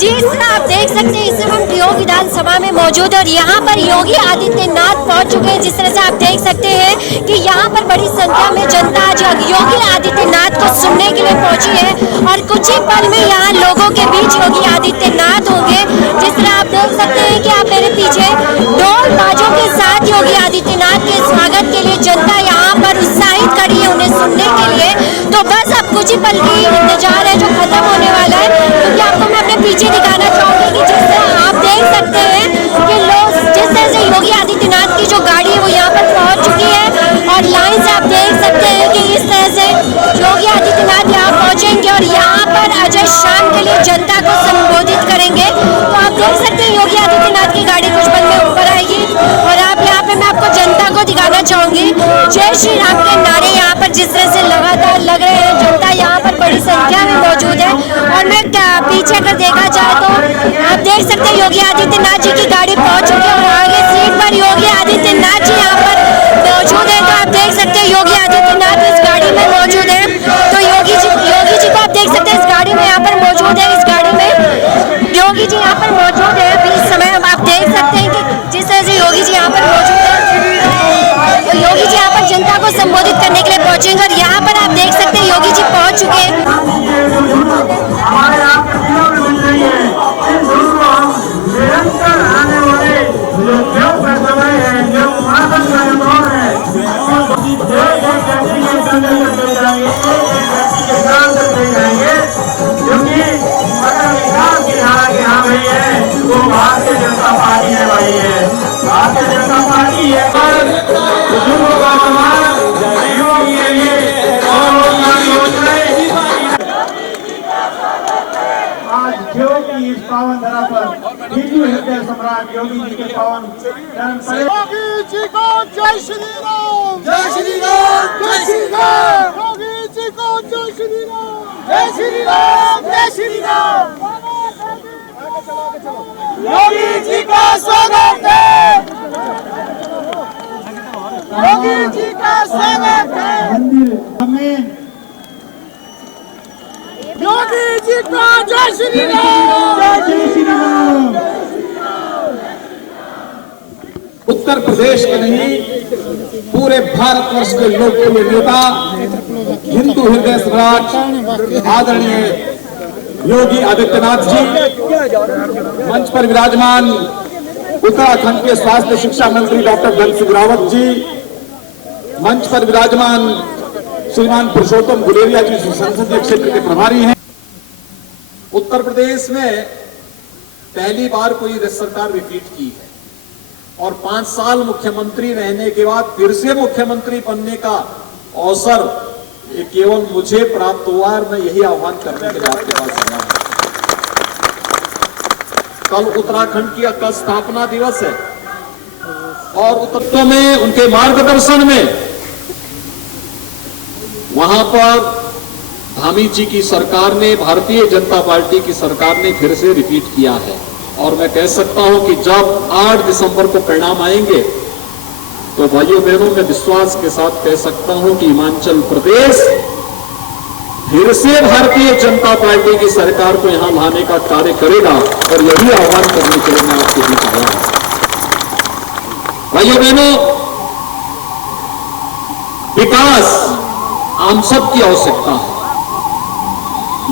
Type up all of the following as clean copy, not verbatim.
जी आप देख सकते हैं इस समय हम टीओ विधानसभा में मौजूद है और यहाँ पर योगी आदित्यनाथ पहुँच चुके हैं। जिस तरह से आप देख सकते हैं कि यहाँ पर बड़ी संख्या में जनता आज योगी आदित्यनाथ को सुनने के लिए पहुँची है और कुछ ही पल में यहाँ लोगों के बीच योगी आदित्यनाथ होंगे। जिस तरह आप देख सकते हैं कि आप मेरे पीछे ढोल बाजों के साथ योगी आदित्यनाथ के स्वागत के लिए जनता यहाँ पर उत्साहित खड़ी है उन्हें सुनने के लिए। तो बस अब कुछ ही पल की इंतजार है जो खत्म होने वाला है, क्योंकि आपको मैं अपने पीछे दिखाना चाहूंगी कि जिस तरह आप देख सकते हैं कि लोग जिस तरह से योगी आदित्यनाथ की जो गाड़ी है वो यहाँ पर पहुंच चुकी है और लाइन से आप देख सकते हैं कि इस तरह से योगी आदित्यनाथ यहाँ पहुंचेंगे और यहाँ पर अजय शाम के लिए जनता को संबोधित करेंगे। तो आप देख सकते हैं योगी आदित्यनाथ की गाड़ी कुछ पल में ऊपर आएगी और आप यहाँ पे मैं आपको जनता को दिखाना चाहूंगी। जय श्री राम के नारे यहाँ पर जिस तरह से लगातार लग रहे हैं, जनता यहाँ पर बड़ी संख्या में मौजूद है। और मैं पीछे अगर देखा जाए तो आप देख सकते हैं योगी आदित्यनाथ जी की गाड़ी पहुंच चुकी है और आगे सीट पर योगी आदित्यनाथ जी यहाँ पर मौजूद है। तो आप देख सकते हैं योगी आदित्यनाथ इस गाड़ी में मौजूद है। तो योगी जी को आप देख सकते हैं इस गाड़ी में यहाँ पर मौजूद है। इस गाड़ी में योगी जी यहाँ पर मौजूद है। अभी इस समय आप देख सकते हैं कि जिस तरह से योगी जी यहाँ पर मौजूद है, तो योगी जी यहाँ पर जनता को संबोधित करने के लिए पहुंचेंगे और यहाँ पर आप देख सकते हैं योगी जी पहुंच चुके हैं। भारतीय जनता पार्टी है भाई है, भारतीय जनता पार्टी है। बुजुर्गों का सम्मान युवाओं के लिए आज ज्यों की इस पावन धरा पर हिंदू हृदय सम्राट योगी जी के पावन योगी जी को जय श्री राम, जय श्री राम, जय श्री राम। योगी जी को जय श्री राम, जय श्री राम, जय श्री राम। योगी जी का स्वागत है, योगी जी का स्वागत है। मंदिर हमें योगी जी का जय श्री राम, जय श्री राम। उत्तर प्रदेश के नहीं पूरे भारतवर्ष के लोकप्रिय नेता हिंदू हृदय सम्राट आदरणीय योगी आदित्यनाथ जी, मंच पर विराजमान उत्तराखंड के स्वास्थ्य शिक्षा मंत्री डॉक्टर धन सिंह रावत जी, मंच पर विराजमान श्रीमान पुरुषोत्तम गुलेरिया जी संसदीय क्षेत्र के प्रभारी हैं। उत्तर प्रदेश में पहली बार कोई सरकार रिपीट की है और 5 साल मुख्यमंत्री रहने के बाद फिर से मुख्यमंत्री बनने का अवसर ये केवल मुझे प्राप्त हुआ है। मैं यही आह्वान करने के लिए आपके पास आया हूं। कल उत्तराखंड की अकल स्थापना दिवस है और उत्तराखंड में उनके मार्गदर्शन में वहां पर धामी जी की सरकार ने, भारतीय जनता पार्टी की सरकार ने फिर से रिपीट किया है। और मैं कह सकता हूं कि जब 8 दिसंबर को परिणाम आएंगे तो भाइयों बहनों में विश्वास के साथ कह सकता हूं कि हिमाचल प्रदेश फिर से भारतीय जनता पार्टी की सरकार को यहां लाने का कार्य करेगा और यही आह्वान करने के लिए मैं आपके बीच आया हूं। भाइयों बहनों, विकास हम सब की आवश्यकता है,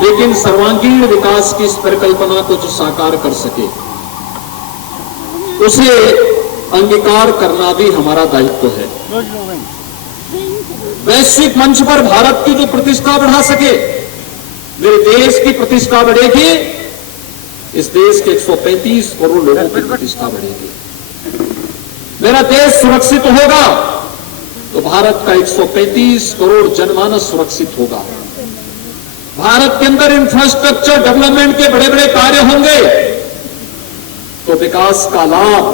लेकिन सर्वांगीण विकास की इस परिकल्पना को जो साकार कर सके उसे अंगीकार करना भी हमारा दायित्व है। वैश्विक मंच पर भारत की जो प्रतिष्ठा बढ़ा सके, मेरे देश की प्रतिष्ठा बढ़ेगी, इस देश के 135 करोड़ लोगों की प्रतिष्ठा बढ़ेगी। मेरा देश सुरक्षित होगा तो भारत का 135 करोड़ जनमानस सुरक्षित होगा। भारत के अंदर इंफ्रास्ट्रक्चर डेवलपमेंट के बड़े बड़े कार्य होंगे तो विकास का लाभ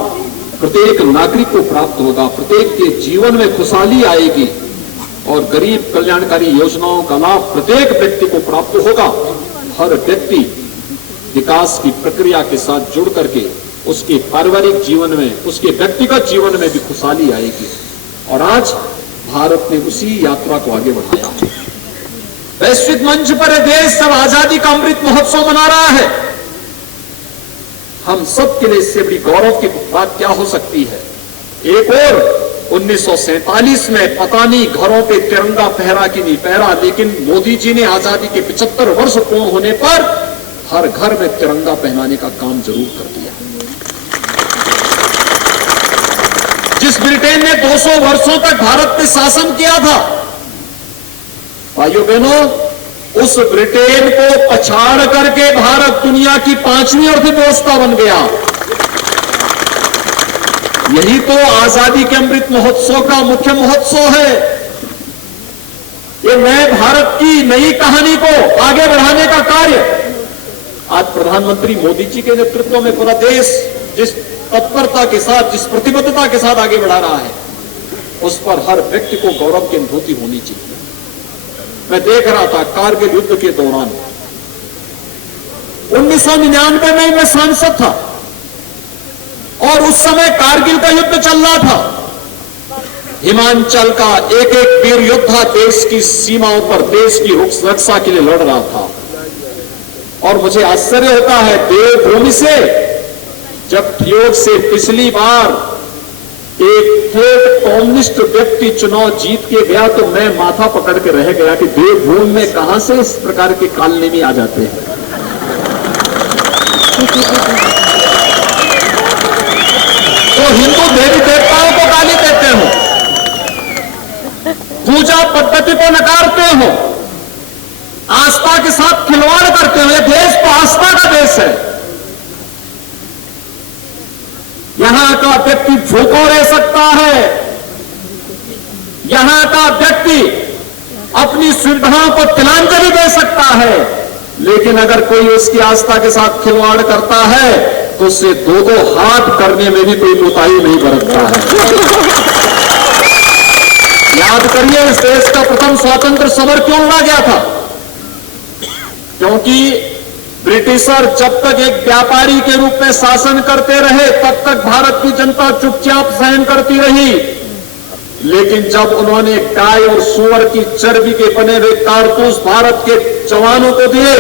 प्रत्येक नागरिक को प्राप्त होगा, प्रत्येक के जीवन में खुशहाली आएगी और गरीब कल्याणकारी योजनाओं का लाभ प्रत्येक व्यक्ति को प्राप्त होगा। हर व्यक्ति विकास की प्रक्रिया के साथ जुड़ करके उसके पारिवारिक जीवन में, उसके व्यक्तिगत जीवन में भी खुशहाली आएगी। और आज भारत ने उसी यात्रा को आगे बढ़ाया। वैश्विक मंच पर देश सब आजादी का अमृत महोत्सव मना रहा है। हम सब के लिए इससे बड़ी गौरव की बात क्या हो सकती है। एक और 1947 में पता नहीं घरों पे तिरंगा फहरा कि नहीं फहरा, लेकिन मोदी जी ने आजादी के 75 वर्ष पूर्ण होने पर हर घर में तिरंगा पहनाने का काम जरूर कर दिया। जिस ब्रिटेन ने 200 वर्षों तक भारत पे शासन किया था, भाइयों बहनों, उस ब्रिटेन को पछाड़ करके भारत दुनिया की 5वीं अर्थव्यवस्था बन गया। यही तो आजादी के अमृत महोत्सव का मुख्य महोत्सव है। ये नए भारत की नई कहानी को आगे बढ़ाने का कार्य आज प्रधानमंत्री मोदी जी के नेतृत्व में पूरा देश जिस तत्परता के साथ, जिस प्रतिबद्धता के साथ आगे बढ़ा रहा है, उस पर हर व्यक्ति को गौरव की अनुभूति होनी चाहिए। मैं देख रहा था कारगिल युद्ध के दौरान 1999 में मैं सांसद था और उस समय कारगिल का युद्ध चल रहा था। हिमाचल का एक एक वीर योद्धा देश की सीमाओं पर देश की रक्षा के लिए लड़ रहा था और मुझे आश्चर्य होता है, देवभूमि से जब ठियोग से पिछली बार एक कम्युनिस्ट व्यक्ति चुनाव जीत के गया तो मैं माथा पकड़ के रह गया कि देवभूमि में कहां से इस प्रकार के कालनेमी आ जाते हैं। तो हिंदू देवी देवताओं को गाली देते हो, पूजा पद्धति को नकारते हो, आस्था के साथ खिलवाड़ करते हो। यह देश तो आस्था का देश है। यहां का व्यक्ति भूखा रह सकता है, यहां का व्यक्ति अपनी सुविधाओं को तिलांजलि दे सकता है, लेकिन अगर कोई उसकी आस्था के साथ खिलवाड़ करता है तो उससे दो हाथ करने में भी कोई कोताही नहीं बरतता है। याद करिए, इस देश का प्रथम स्वतंत्र समर क्यों लड़ा गया था? क्योंकि ब्रिटिशर जब तक एक व्यापारी के रूप में शासन करते रहे तब तक भारत की जनता चुपचाप सहन करती रही, लेकिन जब उन्होंने गाय और सूअर की चर्बी के बने हुए कारतूस भारत के जवानों को दिए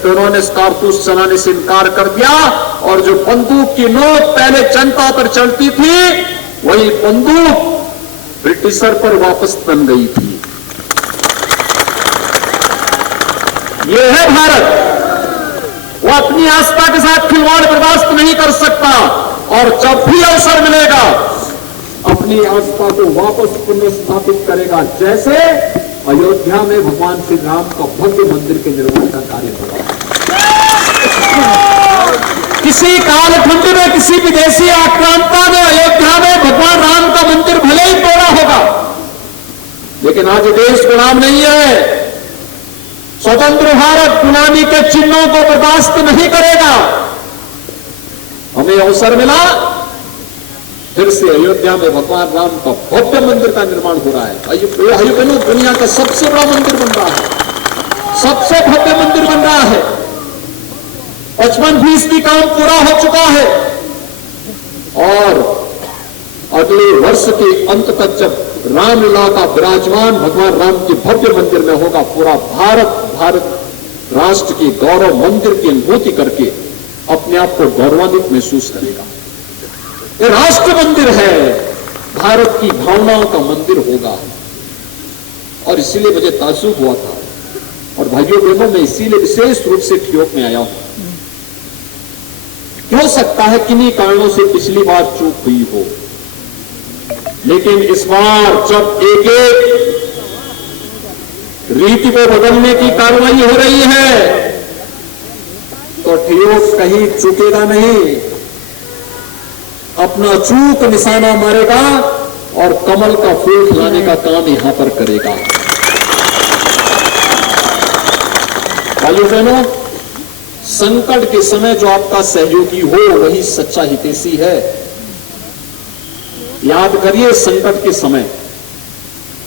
तो उन्होंने इस कारतूस चलाने से इनकार कर दिया और जो बंदूक की नोक पहले जनता पर चलती थी वही बंदूक ब्रिटिशर पर वापस तन गई थी। यह है भारत। वो अपनी आस्था के साथ खिलवाड़ बर्दाश्त नहीं कर सकता और जब भी अवसर मिलेगा अपनी आस्था को वापस पुनर्स्थापित करेगा, जैसे अयोध्या में भगवान श्री राम का भव्य मंदिर के निर्माण का कार्य हो रहा है। किसी कालखंड में किसी विदेशी आक्रांता ने अयोध्या में भगवान राम का मंदिर भले ही तोड़ा होगा, लेकिन आज देश गुलाम नहीं है। स्वतंत्र भारत गुलामी के चिन्हों को बर्दाश्त नहीं करेगा। हमें अवसर मिला, फिर से अयोध्या में भगवान राम का भव्य मंदिर का निर्माण हो रहा है। अयोध्या दुनिया का सबसे बड़ा मंदिर बन रहा है, सबसे भव्य मंदिर बन रहा है। 55% काम पूरा हो चुका है और अगले वर्ष के अंत तक जब रामलला का विराजमान भगवान राम के भव्य मंदिर में होगा, पूरा भारत राष्ट्र की गौरव मंदिर की अनुभूति करके अपने आप को गौरवान्वित महसूस करेगा। ये राष्ट्र मंदिर है, भारत की भावनाओं का मंदिर होगा। और इसीलिए मुझे ताज्जुब हुआ था और भाइयों बहनों में इसीलिए विशेष रूप से ठियोग में आया हूं। हो सकता है किन्हीं कारणों से पिछली बार चूक हुई हो, लेकिन इस बार जब एक एक रीति को बदलने की कार्रवाई हो रही है तो ठियोग कहीं चूकेगा नहीं, अपना चूक निशाना मारेगा और कमल का फूल खिलाने का काम यहां पर करेगा। भाइयों बहनों, संकट के समय जो आपका सहयोगी हो वही सच्चा हितैषी है। याद करिए, संकट के समय,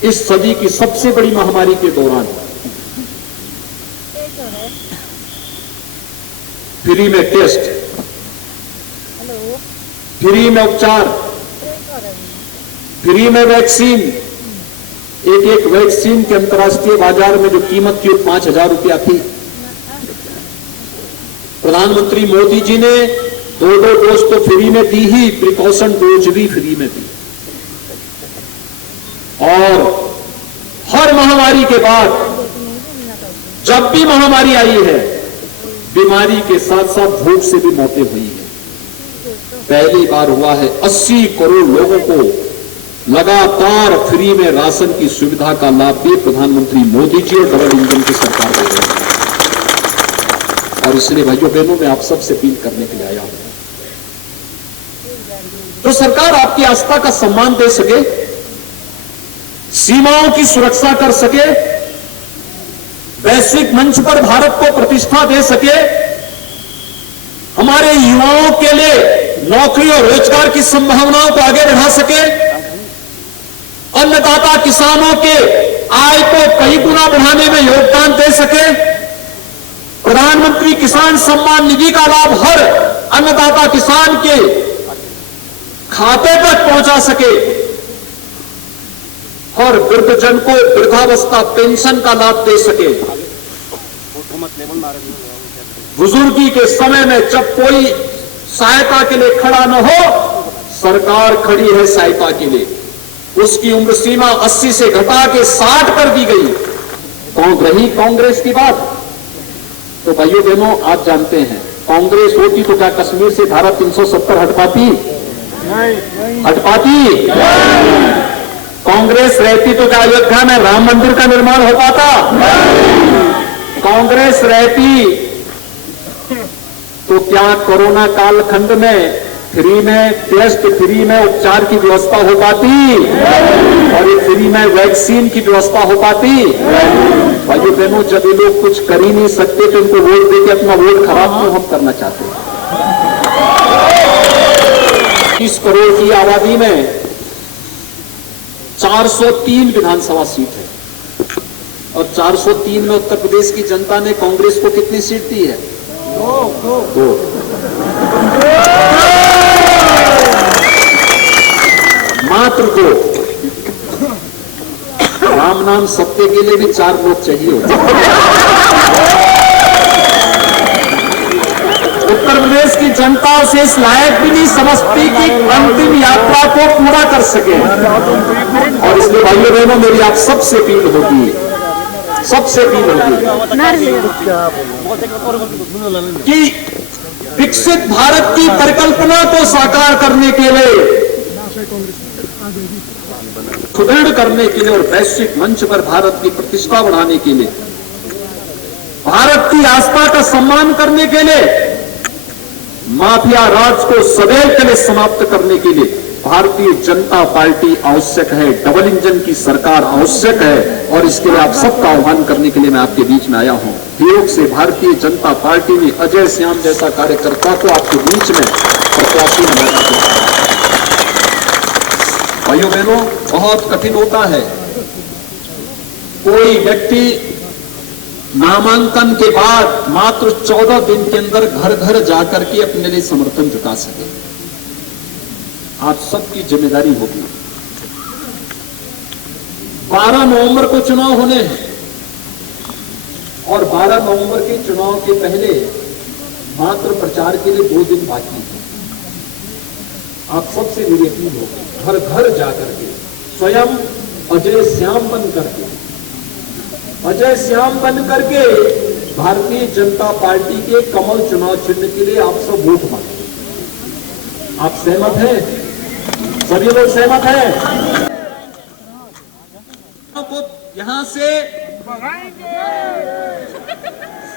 इस सदी की सबसे बड़ी महामारी के दौरान फ्री में टेस्ट, फ्री में उपचार, फ्री में वैक्सीन, एक एक वैक्सीन के अंतर्राष्ट्रीय बाजार में जो कीमत थी 5,000 रुपया थी, प्रधानमंत्री मोदी जी ने दो डोज तो फ्री में दी ही, प्रिकॉशन डोज भी फ्री में दी। और हर महामारी के बाद जब भी महामारी आई है, बीमारी के साथ साथ भूख से भी मौतें हुई है। पहली बार हुआ है 80 करोड़ लोगों को लगातार फ्री में राशन की सुविधा का लाभ भी प्रधानमंत्री मोदी जी और डबल इंजन की सरकार दे रही है। और इसलिए भाइयों बहनों, मैं आप सबसे अपील करने के लिए आया हूं, तो सरकार आपकी आस्था का सम्मान दे सके, सीमाओं की सुरक्षा कर सके, वैश्विक मंच पर भारत को प्रतिष्ठा दे सके, हमारे युवाओं के लिए नौकरी और रोजगार की संभावनाओं को आगे बढ़ा सके, अन्नदाता किसानों के आय को कई गुना बढ़ाने में योगदान दे सके, प्रधानमंत्री किसान सम्मान निधि का लाभ हर अन्नदाता किसान के खाते तक पहुंचा सके और वृद्धजन को वृद्धावस्था पेंशन का लाभ दे सके। बुजुर्गी के समय में जब कोई सहायता के लिए खड़ा न हो, सरकार खड़ी है सहायता के लिए। उसकी उम्र सीमा 80 से घटा के 60 कर दी गई। कौन रही कांग्रेस की बात? तो भाइयों बहनों, आप जानते हैं, कांग्रेस होती तो क्या कश्मीर से धारा 370 हट पाती? हट पाती? कांग्रेस रहती तो क्या अयोध्या में राम मंदिर का निर्माण हो पाता? कांग्रेस रहती तो क्या कोरोना कालखंड में फ्री में टेस्ट, फ्री में उपचार की व्यवस्था हो पाती और ये फ्री में वैक्सीन की व्यवस्था हो पाती? भाइयों बहनों, जब ये लोग कुछ कर ही नहीं सकते तो इनको वोट देके अपना वोट खराब क्यों हम करना चाहते हैं? 30 करोड़ की आबादी में 403 विधानसभा सीट है और 403 में उत्तर प्रदेश की जनता ने कांग्रेस को कितनी सीट दी है? 2। मात्र 2। राम नाम सत्य के लिए भी 4 लोग चाहिए होते हैं। उत्तर प्रदेश की जनता उसे इस लायक भी नहीं समझती कि अंतिम यात्रा को पूरा कर सके। और इसलिए भाइयों बहनों, मेरी आप सबसे अपील होगी, सबसे अपील होगी कि विकसित भारत की परिकल्पना को साकार करने के लिए, सुदृढ़ करने के लिए और वैश्विक मंच पर भारत की प्रतिष्ठा बढ़ाने के लिए, भारत की आस्था का सम्मान करने के लिए, माफिया राज को सदैव के लिए समाप्त करने के लिए भारतीय जनता पार्टी आवश्यक है, डबल इंजन की सरकार आवश्यक है। और इसके लिए आप सबका आह्वान करने के लिए मैं आपके बीच में आया हूं। योग से भारतीय जनता पार्टी ने अजय श्याम जैसा कार्यकर्ता को आपके बीच में प्रत्याशी बनाया है। भाइयों बहनों, बहुत कठिन होता है कोई व्यक्ति नामांकन के बाद मात्र 14 दिन के अंदर घर घर जाकर के अपने लिए समर्थन जुटा सके। आप सबकी जिम्मेदारी होगी। 12 नवंबर को चुनाव होने हैं और 12 नवंबर के चुनाव के पहले मात्र प्रचार के लिए 2 दिन बाकी है। आप सबसे मेरी अपील होगी, घर घर जाकर के स्वयं अजय श्याम बन करके भारतीय जनता पार्टी के कमल चुनाव चिन्ह के लिए आप सब वोट मांगे। आप सहमत हैं? सभी लोग सहमत हैं? को यहां से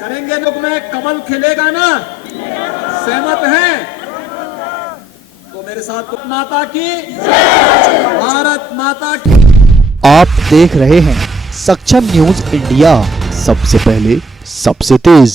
करेंगे लोग में कमल खिलेगा ना? सहमत हैं? तो मेरे साथ माता की, भारत माता की। आप देख रहे हैं सक्षम न्यूज इंडिया, सबसे पहले सबसे तेज।